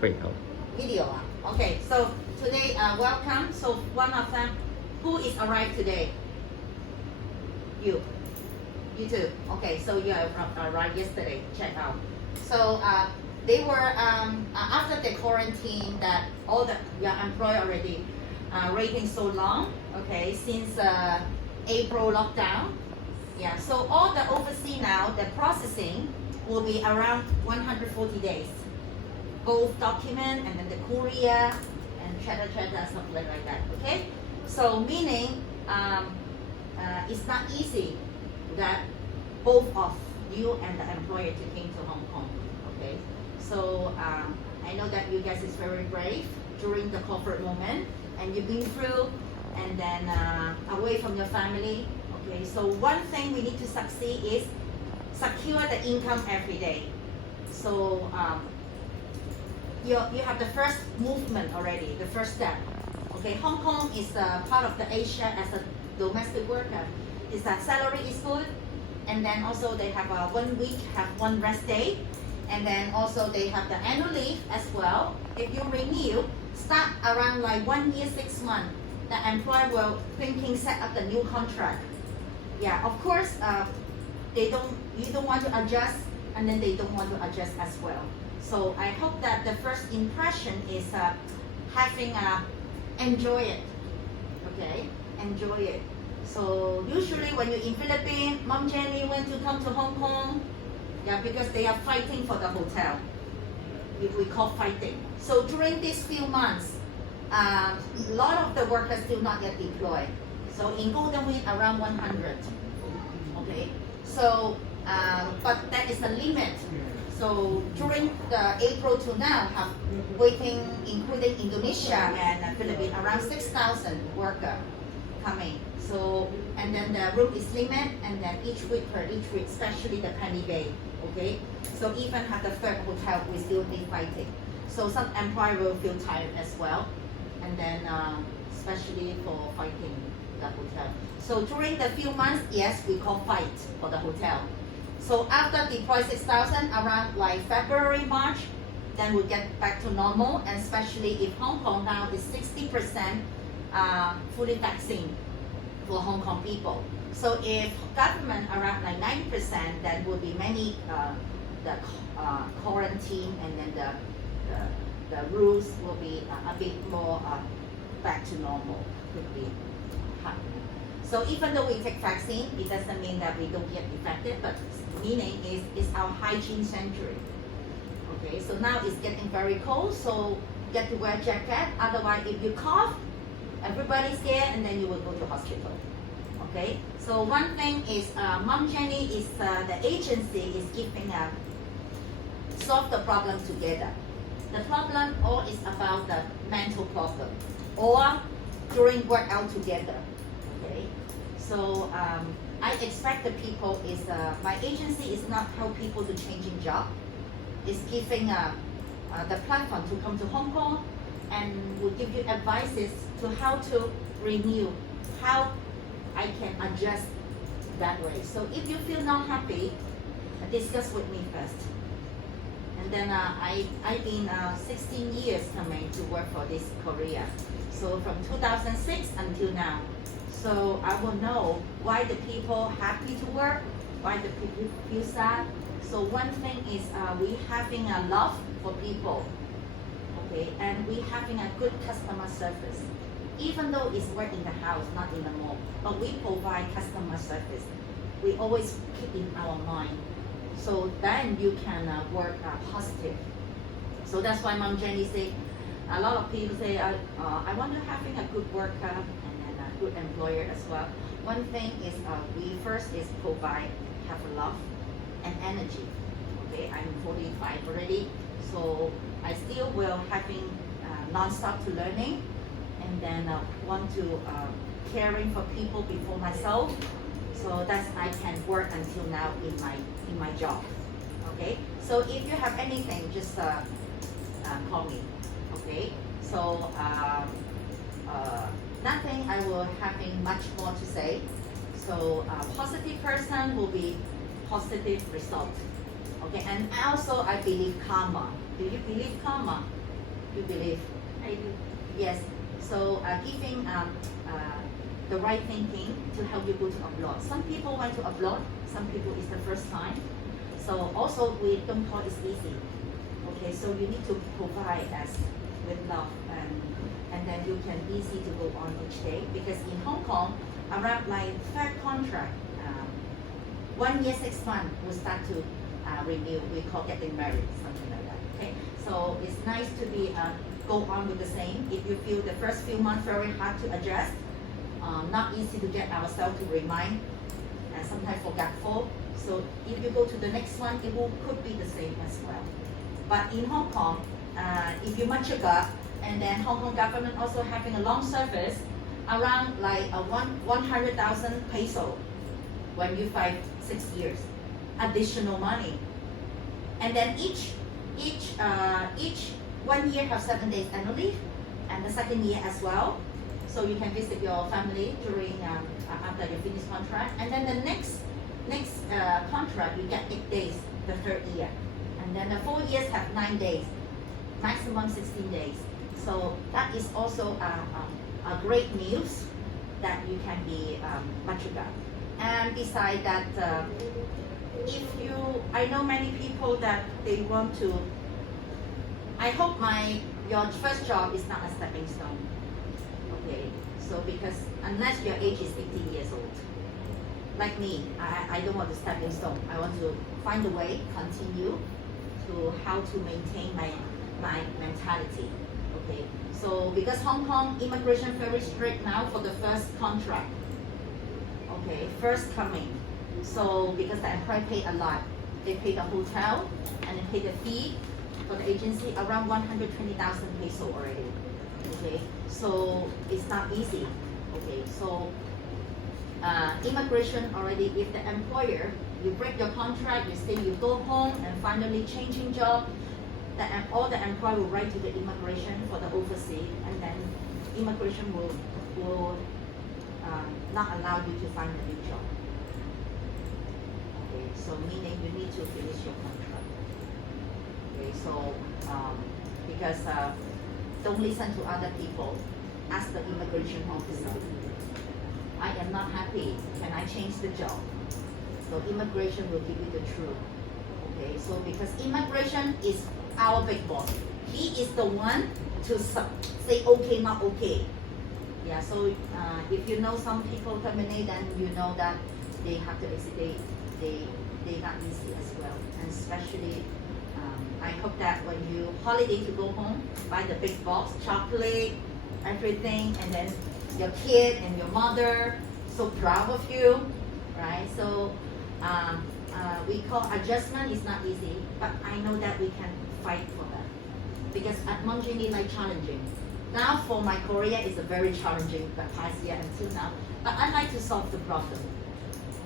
Video. Video. Okay, so today, welcome. So one of them, who is arrived today? You. You too. Okay, so you arrived yesterday. Check out. So they were after the quarantine that all the employee already waiting so long. Okay, since April lockdown. Yeah. So all the overseas now, the processing will be around 140 days. Both document and then the courier and cheddar something like that. Okay, so meaning it's not easy that both of you and the employer to came to Hong Kong. Okay, so I know that you guys is very brave during the corporate moment and you've been through and then away from your family. Okay, so one thing we need to succeed is secure the income every day. So you have the first movement already, the first step. Okay, Hong Kong is part of the Asia as a domestic worker. Is that salary is good, and then also they have 1 week have 1 rest day, and then also they have the annual leave as well. If you renew, start around like 1 year 6 months, the employer will thinking set up the new contract. Yeah, of course, you don't want to adjust, and then they don't want to adjust as well. So I hope that the first impression is having enjoy it, okay? Enjoy it. So usually when you're in Philippines, Mom Jenny went to come to Hong Kong, yeah, because they are fighting for the hotel. If we call fighting. So during these few months, a lot of the workers still not yet deployed. So in Golden Week around 100, okay? So but that is the limit. So during the April to now, have waiting, including Indonesia and Philippines, around 6,000 workers coming. So and then the room is limit, and then each week, especially the Penny Bay. Okay, so even have the third hotel, we still be fighting. So some employer will feel tired as well, and then especially for fighting the hotel. So during the few months, yes, we call fight for the hotel. So after deploy 6,000, around like February, March, then we'll get back to normal, and especially if Hong Kong now is 60% fully vaccine for Hong Kong people. So if government around like 90%, then will be many the quarantine, and then the rules will be a bit more back to normal, could be happening. So even though we take vaccine, it doesn't mean that we don't get infected, but meaning is it's our hygiene century. Okay, so now it's getting very cold, so get to wear jacket. Otherwise, if you cough, everybody's scared, and then you will go to hospital. Okay, so one thing is Mom Jenny is the agency is keeping solve the problem together. The problem all is about the mental problem or during work out together. Okay, so I expect the people is my agency is not help people to changing job. It's giving the platform to come to Hong Kong and will give you advices to how to renew, how I can adjust that way. So if you feel not happy, discuss with me first. And then I've been 16 years coming to work for this Korea. So from 2006 until now. So I will know why the people happy to work, why the people feel sad. So one thing is we having a love for people, okay, and we having a good customer service. Even though it's work in the house, not in the mall, but we provide customer service. We always keep in our mind. So then you can work positive. So that's why Mom Jenny say, a lot of people say, I want to having a good worker and a good employer as well. One thing is we first is provide, have love and energy. Okay, I'm 45 already, so I still will having non-stop to learning, and then want to caring for people before myself. So that's I can work until now in my job. Okay, so if you have anything, just call me. Okay, so nothing I will having much more to say. So positive person will be positive result. Okay, and also I believe karma. Do you believe karma? You believe? I do. Yes. So giving the right thinking to help you go to abroad. Some people went to abroad. Some people it's the first time. So also we don't call it easy. Okay. So you need to provide us with love and then you can easy to go on each day because in Hong Kong around like third contract 1 year 6 months we start to renew. We call getting married, something like that. Okay. So it's nice to be go on with the same. If you feel the first few months very hard to adjust, not easy to get ourselves to remind, and sometimes forgetful. So if you go to the next one, it will could be the same as well. But in Hong Kong, if you mature up, and then Hong Kong government also having a long service around like 100,000 peso when you 5-6 years additional money, and then each 1 year have 7 days annual leave, and the second year as well. So you can visit your family during after you finish contract, and then the next contract you get 8 days the third year, and then the 4 years have 9 days, maximum 16 days. So that is also a great news that you can be mature. And beside that, I know many people that they want to. I hope your first job is not a stepping stone. Okay, so because unless your age is 18 years old, like me, I don't want a stepping stone. I want to find a way, continue to how to maintain my mentality. Okay, so because Hong Kong immigration very strict now for the first contract. Okay, first coming. So because the employer pay a lot, they pay the hotel and they pay the fee for the agency around 120,000 peso already. Okay, so it's not easy. Okay, so immigration already, if the employer, you break your contract, you say you go home and finally changing job, all the employer will write to the immigration for the overseas, and then immigration will not allow you to find a new job. Okay, so meaning you need to finish your contract. Okay, so because don't listen to other people, ask the immigration officer. I am not happy. Can I change the job? So immigration will give you the truth. Okay, so because immigration is our big boss, he is the one to say okay, not okay. Yeah. So if you know some people terminate, then you know that they have to exit. They not easy as well, and especially. I hope that when you holiday to go home, buy the big box, chocolate, everything, and then your kid and your mother so proud of you, right? So we call adjustment is not easy, but I know that we can fight for that because at Monjini like challenging. Now for my Korea is a very challenging the past year until now, but I like to solve the problem.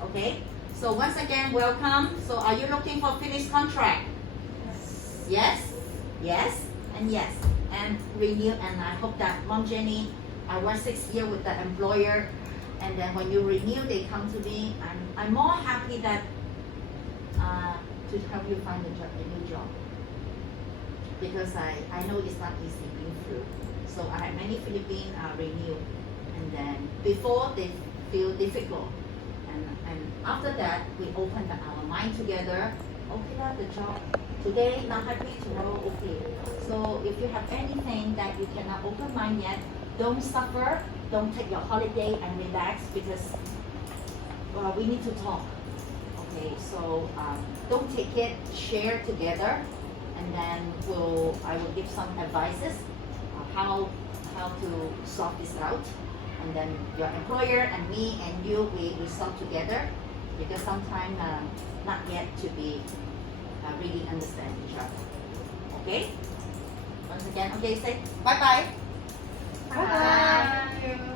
Okay, so once again, welcome. So are you looking for finished contract? Yes, yes, and yes, and renew. And I hope that Mom Jenny, I worked 6 years with the employer, and then when you renew, they come to me. I'm more happy that to help you find a new job because I know it's not easy being through. So I have many Philippines renew, and then before they feel difficult, and after that we open our mind together. Okay, that's the job. Today not happy, tomorrow okay. So if you have anything that you cannot open mind yet, don't suffer. Don't take your holiday and relax because we need to talk. Okay, so don't take it. Share together, and then I will give some advices how to sort this out, and then your employer and me and you we solve together because sometimes not yet to be. Really understand each other. Okay? Once again, okay, say bye-bye. Bye.